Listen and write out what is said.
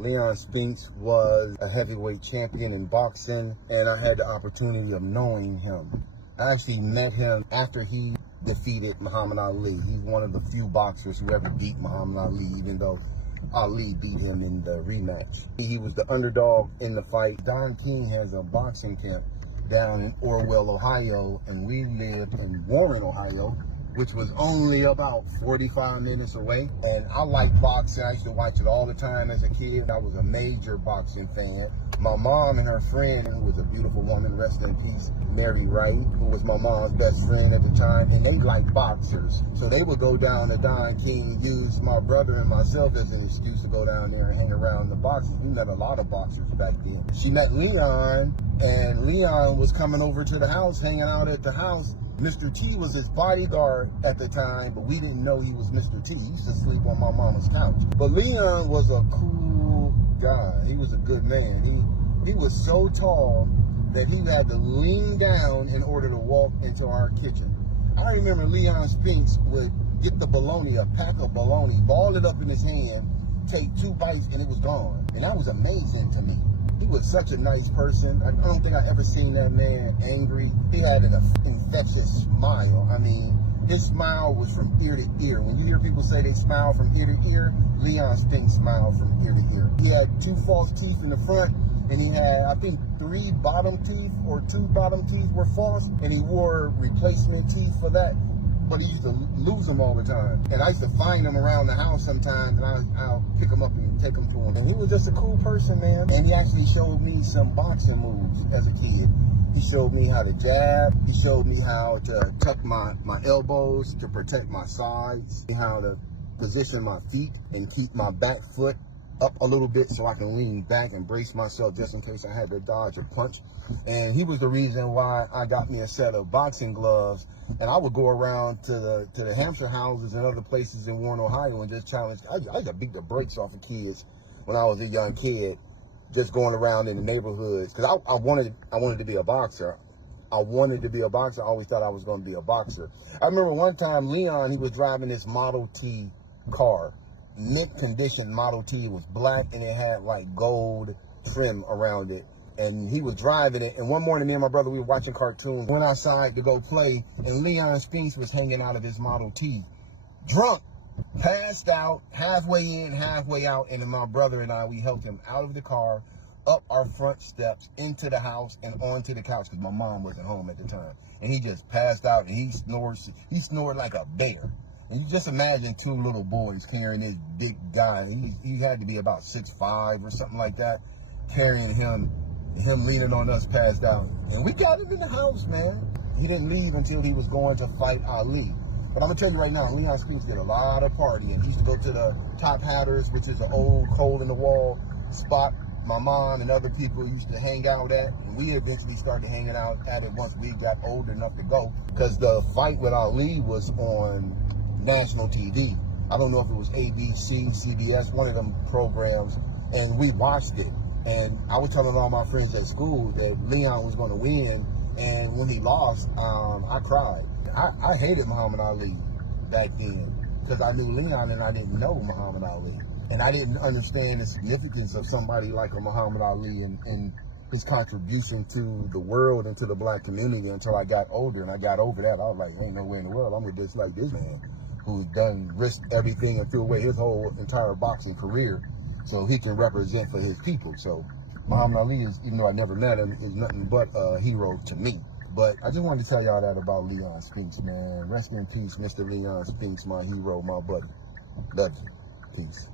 Leon Spinks was a heavyweight champion in boxing, and I had the opportunity of knowing him. I actually met him after he defeated Muhammad Ali. He's one of the few boxers who ever beat Muhammad Ali, even though Ali beat him in the rematch. He was the underdog in the fight. Don King has a boxing camp down in Orwell, Ohio, and we lived in Warren, Ohio, which was only about 45 minutes away. And I like boxing. I used to watch it all the time as a kid. I was a major boxing fan. My mom and her friend, who was a beautiful woman, rest in peace, Mary Wright, who was my mom's best friend at the time, and they liked boxers. So they would go down to Don King, use my brother and myself as an excuse to go down there and hang around the boxers. We met a lot of boxers back then. She met Leon, and Leon was coming over to the house, hanging out at the house. Mr. T was his bodyguard at the time, but we didn't know he was Mr. T. He used to sleep on my mama's couch. But Leon was a cool guy. He was a good man. He was so tall that he had to lean down in order to walk into our kitchen. I remember Leon Spinks would get the bologna, a pack of bologna, ball it up in his hand, take 2 bites, and it was gone. And that was amazing to me. He was such a nice person. I don't think I ever seen that man angry. He had an infectious smile. I mean, his smile was from ear to ear. When you hear people say they smile from ear to ear, Leon Spinks smiled from ear to ear. He had 2 false teeth in the front, and he had, I think, 3 bottom teeth, or 2 bottom teeth were false, and he wore replacement teeth for that. But he used to lose them all the time. And I used to find him around the house sometimes, and I'll pick him up and take him to him. And he was just a cool person, man. And he actually showed me some boxing moves as a kid. He showed me how to jab. He showed me how to tuck my elbows to protect my sides, how to position my feet and keep my back foot up a little bit so I can lean back and brace myself just in case I had to dodge a punch. And he was the reason why I got me a set of boxing gloves, and I would go around to the Hampshire houses and other places in Warren, Ohio, and just challenge. I used to beat the brakes off of kids when I was a young kid, just going around in the neighborhoods, because I wanted to be a boxer. I wanted to be a boxer. I always thought I was going to be a boxer. I remember one time Leon, he was driving this Model T car. Mint condition Model T. It was black and it had like gold trim around it, and he was driving it. And one morning, me and my brother, we were watching cartoons, went outside to go play, and Leon Spinks was hanging out of his Model T, drunk, passed out, halfway in, halfway out. And then my brother and I, we helped him out of the car, up our front steps, into the house, and onto the couch, because my mom wasn't home at the time. And he just passed out, and he snored like a bear. And you just imagine 2 little boys carrying this big guy. He had to be about 6'5" or something like that, carrying him leaning on us, passed out. And we got him in the house, man. He didn't leave until he was going to fight Ali. But I'm going to tell you right now, Leon Spinks did a lot of partying. He used to go to the Top Hatters, which is an old hole-in-the-wall spot my mom and other people used to hang out at. And we eventually started hanging out at it once we got old enough to go, because the fight with Ali was on national TV. I don't know if it was ABC, CBS, one of them programs, and we watched it. And I was telling all my friends at school that Leon was going to win, and when he lost, I cried. I hated Muhammad Ali back then, because I knew Leon and I didn't know Muhammad Ali. And I didn't understand the significance of somebody like a Muhammad Ali and his contribution to the world and to the black community until I got older. And I got over that. I was like, ain't nowhere in the world I'm going to dislike this man, who's done, risked everything and threw away his whole entire boxing career so he can represent for his people. So Muhammad Ali is, even though I never met him, is nothing but a hero to me. But I just wanted to tell y'all that about Leon Spinks, man. Rest in peace, Mr. Leon Spinks, my hero, my buddy. Love you. Peace.